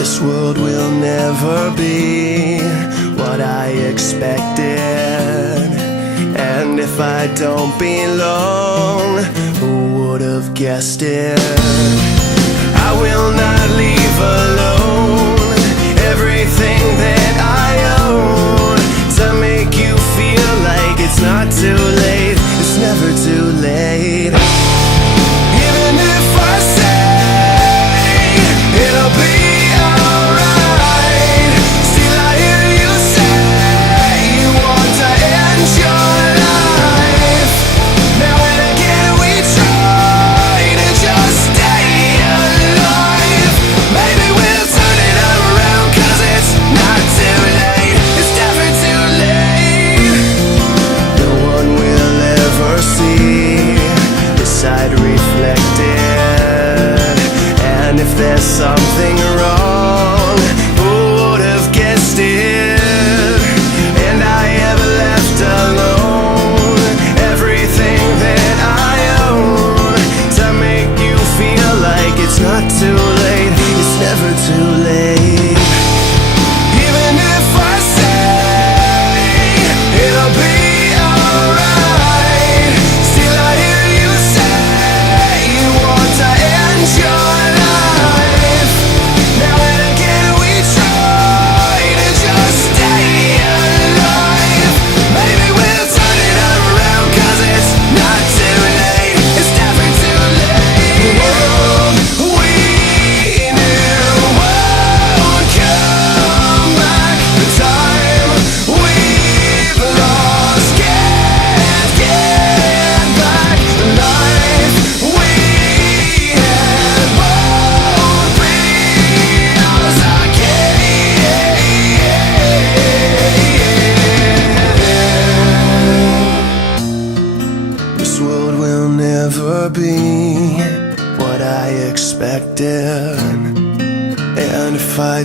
This world will never be what I expected, and if I don't belong, who would have guessed it? I will not leave alone everything that I own to make you feel like it's not too late. It's never too late. Even if I say it'll be alright, still I hear you say you want to end your life. Now and again we try to just stay alive. Maybe we'll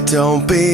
don't be